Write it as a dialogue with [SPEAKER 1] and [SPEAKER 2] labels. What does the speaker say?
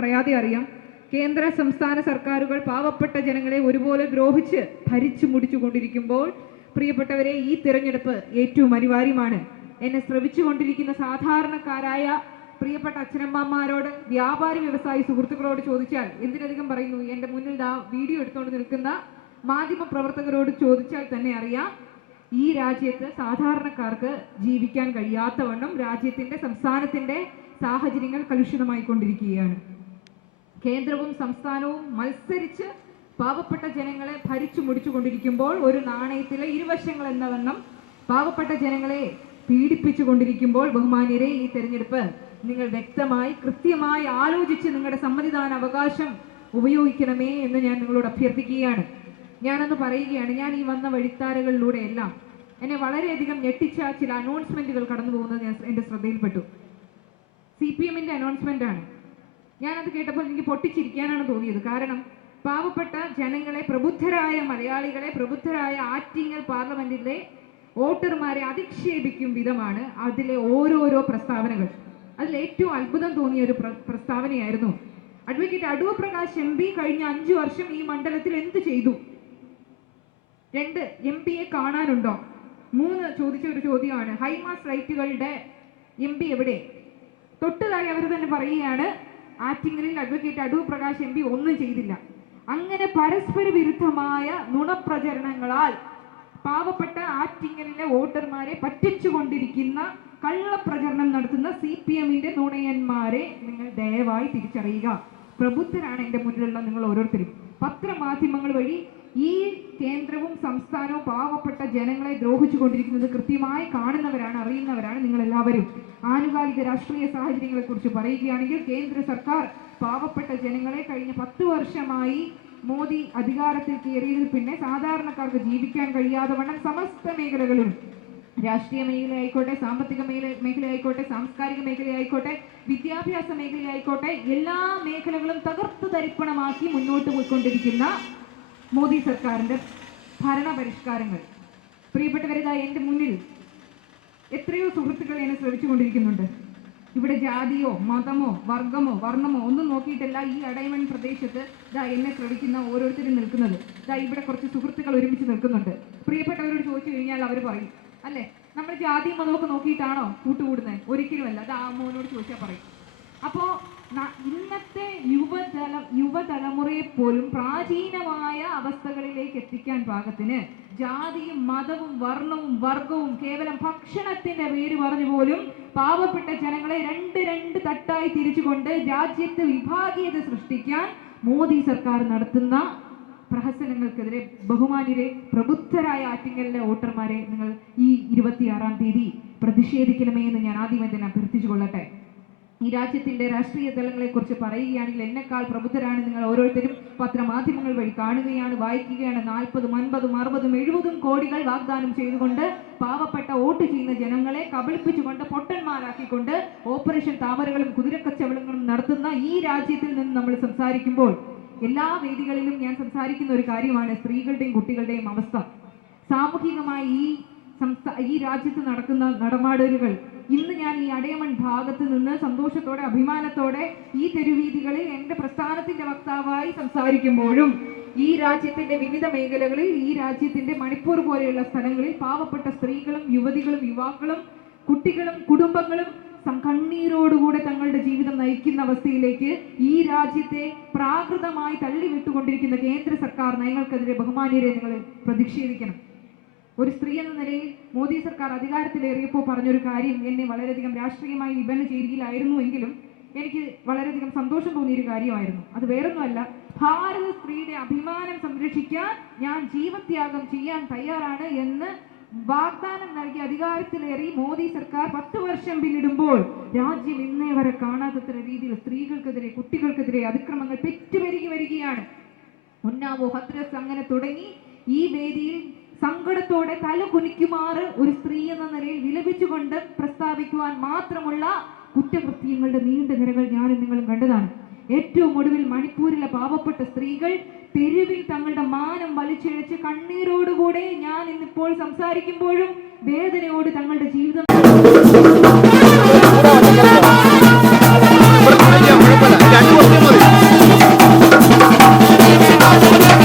[SPEAKER 1] പറയാതെ അറിയാം. കേന്ദ്ര സംസ്ഥാന സർക്കാരുകൾ പാവപ്പെട്ട ജനങ്ങളെ ഒരുപോലെ ദ്രോഹിച്ച് ഭരിച്ചു മുടിച്ചുകൊണ്ടിരിക്കുമ്പോൾ പ്രിയപ്പെട്ടവരെ ഈ തിരഞ്ഞെടുപ്പ് ഏറ്റവും അനിവാര്യമാണ്. എന്നെ ശ്രവിച്ചുകൊണ്ടിരിക്കുന്ന സാധാരണക്കാരായ പ്രിയപ്പെട്ട അച്ഛനമ്മമാരോട് വ്യാപാരി വ്യവസായി സുഹൃത്തുക്കളോട് ചോദിച്ചാൽ എന്തിനധികം പറയുന്നു? എന്റെ മുന്നിൽ ദാ വീഡിയോ എടുത്തുകൊണ്ട് നിൽക്കുന്ന മാധ്യമ പ്രവർത്തകരോട് ചോദിച്ചാൽ തന്നെ അറിയാം ഈ രാജ്യത്ത് സാധാരണക്കാർക്ക് ജീവിക്കാൻ കഴിയാത്തവണ്ണം രാജ്യത്തിന്റെ സംസ്ഥാനത്തിന്റെ സാഹചര്യങ്ങൾ കലുഷിതമായി കൊണ്ടിരിക്കുകയാണ് കേന്ദ്രവും സംസ്ഥാനവും മത്സരിച്ച് പാവപ്പെട്ട ജനങ്ങളെ ഭരിച്ചു മുടിച്ചുകൊണ്ടിരിക്കുമ്പോൾ ഒരു നാണയത്തിലെ ഇരുവശങ്ങൾ എന്ന വണ്ണം പാവപ്പെട്ട ജനങ്ങളെ പീഡിപ്പിച്ചു കൊണ്ടിരിക്കുമ്പോൾ ബഹുമാന്യരെ ഈ തെരഞ്ഞെടുപ്പ് നിങ്ങൾ വ്യക്തമായി കൃത്യമായി ആലോചിച്ച് നിങ്ങളുടെ സമ്മതിദാന അവകാശം ഉപയോഗിക്കണമേ എന്ന് ഞാൻ നിങ്ങളോട് അഭ്യർത്ഥിക്കുകയാണ്. ഞാനൊന്ന് പറയുകയാണ് ഞാൻ ഈ വന്ന വഴിത്താരകളിലൂടെ എല്ലാം എന്നെ വളരെയധികം ഞെട്ടിച്ച ചില അനൗൺസ്മെന്റുകൾ കടന്നു പോകുന്നത് ഞാൻ എന്റെ ശ്രദ്ധയിൽപ്പെട്ടു. സി പി എമ്മിന്റെ അനൗൺസ്മെന്റ് ആണ്. ഞാനത് കേട്ടപ്പോൾ എനിക്ക് പൊട്ടിച്ചിരിക്കാനാണ് തോന്നിയത്. കാരണം പാവപ്പെട്ട ജനങ്ങളെ പ്രബുദ്ധരായ മലയാളികളെ പ്രബുദ്ധരായ ആറ്റിങ്ങൽ പാർലമെന്റിലെ വോട്ടർമാരെ അധിക്ഷേപിക്കും വിധമാണ് അതിലെ ഓരോരോ പ്രസ്താവനകൾ. അതിൽ ഏറ്റവും അത്ഭുതം തോന്നിയ ഒരു പ്രസ്താവനയായിരുന്നു. Advocate Adoor Prakash M P കഴിഞ്ഞ അഞ്ചു വർഷം ഈ മണ്ഡലത്തിൽ എന്ത് ചെയ്തു? രണ്ട് എം പിയെ കാണാനുണ്ടോ? മൂന്ന് ചോദിച്ച ഒരു ചോദ്യമാണ്. ഹൈമാസ് റൈറ്റുകളുടെ എം പി എവിടെ? തൊട്ടുതായി അവർ തന്നെ പറയുകയാണ് ആറ്റിങ്ങലിൽ advocate Adoor Prakash M P ഒന്നും ചെയ്തില്ല. അങ്ങനെ പരസ്പര വിരുദ്ധമായ നുണപ്രചരണങ്ങളാൽ പാവപ്പെട്ട ആറ്റിങ്ങലിലെ വോട്ടർമാരെ പറ്റിച്ചുകൊണ്ടിരിക്കുന്ന കള്ളപ്രചരണം നടത്തുന്ന സി പി എമ്മിന്റെ നുണയന്മാരെ നിങ്ങൾ ദയവായി തിരിച്ചറിയുക. പ്രബുദ്ധരാണ് എന്റെ മുന്നിലുള്ള നിങ്ങൾ ഓരോരുത്തരും. പത്രമാധ്യമങ്ങൾ വഴി ഈ കേന്ദ്രവും സംസ്ഥാനവും പാവപ്പെട്ട ജനങ്ങളെ ദ്രോഹിച്ചു കൊണ്ടിരിക്കുന്നത് കൃത്യമായി കാണുന്നവരാണ് അറിയുന്നവരാണ് നിങ്ങൾ എല്ലാവരും ആനുകാലിക രാഷ്ട്രീയ സാഹചര്യങ്ങളെ കുറിച്ച് പറയുകയാണെങ്കിൽ കേന്ദ്ര സർക്കാർ പാവപ്പെട്ട ജനങ്ങളെ കഴിഞ്ഞ പത്ത് വർഷമായി മോദി അധികാരത്തിൽ കയറിയതിൽ പിന്നെ സാധാരണക്കാർക്ക് ജീവിക്കാൻ കഴിയാതെ വണ്ണം സമസ്ത മേഖലകളിലും രാഷ്ട്രീയ മേഖലയായിക്കോട്ടെ സാമ്പത്തിക മേഖല മേഖലയായിക്കോട്ടെ സാംസ്കാരിക മേഖലയായിക്കോട്ടെ വിദ്യാഭ്യാസ മേഖലയായിക്കോട്ടെ എല്ലാ മേഖലകളും തകർത്തു തരിപ്പണമാക്കി മുന്നോട്ട് പോയിക്കൊണ്ടിരിക്കുന്ന മോദി സർക്കാരിന്റെ ഭരണപരിഷ്കാരങ്ങൾ. പരിഷ്കാരങ്ങൾ പ്രിയപ്പെട്ടവരിതാ എന്റെ മുന്നിൽ എത്രയോ സുഹൃത്തുക്കൾ എന്നെ ശ്രമിച്ചുകൊണ്ടിരിക്കുന്നുണ്ട് ഇവിടെ ജാതിയോ മതമോ വർഗമോ വർണമോ ഒന്നും നോക്കിയിട്ടല്ല ഈ അടയമൺ പ്രദേശത്ത് ദാ എന്നെ ശ്രമിക്കുന്ന ഓരോരുത്തരും നിൽക്കുന്നത്. ദാ ഇവിടെ കുറച്ച് സുഹൃത്തുക്കൾ ഒരുമിച്ച് നിൽക്കുന്നുണ്ട്. പ്രിയപ്പെട്ടവരോട് ചോദിച്ചു കഴിഞ്ഞാൽ അവർ പറയും അല്ലേ നമ്മൾ ജാതിയും മതമൊക്കെ നോക്കിയിട്ടാണോ കൂട്ടുകൂടുന്നത്? ഒരിക്കലുമല്ല. അത് ആ മോനോട് ചോദിച്ചാൽ പറയും. അപ്പോ ന- ഇന്നത്തെ യുവതല യുവതലമുറയെ പോലും പ്രാചീനമായ അവസ്ഥകളിലേക്ക് എത്തിക്കാൻ പാകത്തിന് ജാതിയും മതവും വർണവും വർഗവും കേവലം ഭക്ഷണത്തിന്റെ പേര് പറഞ്ഞു പോലും പാവപ്പെട്ട ജനങ്ങളെ രണ്ട് രണ്ട് തട്ടായി തിരിച്ചുകൊണ്ട് രാജ്യത്ത് വിഭാഗീയത സൃഷ്ടിക്കാൻ മോദി സർക്കാർ നടത്തുന്ന പ്രഹസനങ്ങൾക്കെതിരെ ബഹുമാനിരെ പ്രബുദ്ധരായ ആറ്റിങ്ങലിലെ വോട്ടർമാരെ നിങ്ങൾ ഈ ഇരുപത്തിയാറാം തീയതി പ്രതിഷേധിക്കണമേ എന്ന് ഞാൻ ആദ്യമേ തന്നെ അഭ്യർത്ഥിച്ചു കൊള്ളട്ടെ. ഈ രാജ്യത്തിന്റെ രാഷ്ട്രീയ തലങ്ങളെക്കുറിച്ച് പറയുകയാണെങ്കിൽ എന്നെക്കാൾ പ്രബുദ്ധരാണ് നിങ്ങൾ ഓരോരുത്തരും പത്രമാധ്യമങ്ങൾ വഴി കാണുകയാണ് വായിക്കുകയാണ്. നാൽപ്പതും അൻപതും അറുപതും എഴുപതും കോടികൾ വാഗ്ദാനം ചെയ്തുകൊണ്ട് പാവപ്പെട്ട വോട്ട് ചെയ്യുന്ന ജനങ്ങളെ കബളിപ്പിച്ചുകൊണ്ട് പൊട്ടന്മാരാക്കിക്കൊണ്ട് ഓപ്പറേഷൻ താമരകളും കുതിരക്കച്ചവടങ്ങളും നടത്തുന്ന ഈ രാജ്യത്തിൽ നിന്ന് നമ്മൾ സംസാരിക്കുമ്പോൾ എല്ലാ വേദികളിലും ഞാൻ സംസാരിക്കുന്ന ഒരു കാര്യമാണ് സ്ത്രീകളുടെയും കുട്ടികളുടെയും അവസ്ഥ. സാമൂഹികമായി ഈ സംസ്ഥാ ഈ രാജ്യത്ത് നടക്കുന്ന നടമാടലുകൾ ഇന്ന് ഞാൻ ഈ അടയമൺ ഭാഗത്ത് നിന്ന് സന്തോഷത്തോടെ അഭിമാനത്തോടെ ഈ തെരുവീതികളിൽ എന്റെ പ്രസ്ഥാനത്തിന്റെ വക്താവായി സംസാരിക്കുമ്പോഴും ഈ രാജ്യത്തിന്റെ വിവിധ മേഖലകളിൽ ഈ രാജ്യത്തിന്റെ മണിപ്പൂർ പോലെയുള്ള സ്ഥലങ്ങളിൽ പാവപ്പെട്ട സ്ത്രീകളും യുവതികളും യുവാക്കളും കുട്ടികളും കുടുംബങ്ങളും കണ്ണീരോടുകൂടെ തങ്ങളുടെ ജീവിതം നയിക്കുന്ന അവസ്ഥയിലേക്ക് ഈ രാജ്യത്തെ പ്രാകൃതമായി തള്ളിവിട്ടുകൊണ്ടിരിക്കുന്ന കേന്ദ്ര സർക്കാർ നയങ്ങൾക്കെതിരെ ബഹുമാനീയരെ നിങ്ങൾ പ്രതിഷേധിക്കണം. ഒരു സ്ത്രീ എന്ന നിലയിൽ മോദി സർക്കാർ അധികാരത്തിലേറിയപ്പോൾ പറഞ്ഞൊരു കാര്യം എന്നെ വളരെയധികം രാഷ്ട്രീയമായി വിപണന ചേരുകയിലായിരുന്നു എങ്കിലും എനിക്ക് വളരെയധികം സന്തോഷം തോന്നിയൊരു കാര്യമായിരുന്നു. അത് വേറൊന്നുമല്ല ഭാരത സ്ത്രീയുടെ അഭിമാനം സംരക്ഷിക്കാൻ ഞാൻ ജീവത്യാഗം ചെയ്യാൻ തയ്യാറാണ് എന്ന് വാഗ്ദാനം നൽകി അധികാരത്തിലേറി മോദി സർക്കാർ പത്ത് വർഷം പിന്നിടുമ്പോൾ രാജ്യം ഇന്നേ വരെ കാണാത്തത്ര രീതിയിൽ സ്ത്രീകൾക്കെതിരെ കുട്ടികൾക്കെതിരെ അതിക്രമങ്ങൾ പെറ്റുപെരുകി വരികയാണ്. ഉന്നാവോ ഹത്രസ് അങ്ങനെ തുടങ്ങി ഈ വേദിയിൽ സങ്കടത്തോടെ തല കുനിക്കുമാറ് ഒരു സ്ത്രീ എന്ന നിലയിൽ വിലപിച്ചുകൊണ്ട് പ്രസ്താവിക്കുവാൻ മാത്രമുള്ള കുറ്റകൃത്യങ്ങളുടെ നീണ്ട നിരകൾ ഞാനും നിങ്ങളും കണ്ടതാണ്. ഏറ്റവും ഒടുവിൽ മണിപ്പൂരിലെ പാവപ്പെട്ട സ്ത്രീകൾ തെരുവിൽ തങ്ങളുടെ മാനം വലിച്ചിഴച്ച് കണ്ണീരോടുകൂടെ ഞാൻ ഇന്നിപ്പോൾ സംസാരിക്കുമ്പോഴും വേദനയോട് തങ്ങളുടെ ജീവിതം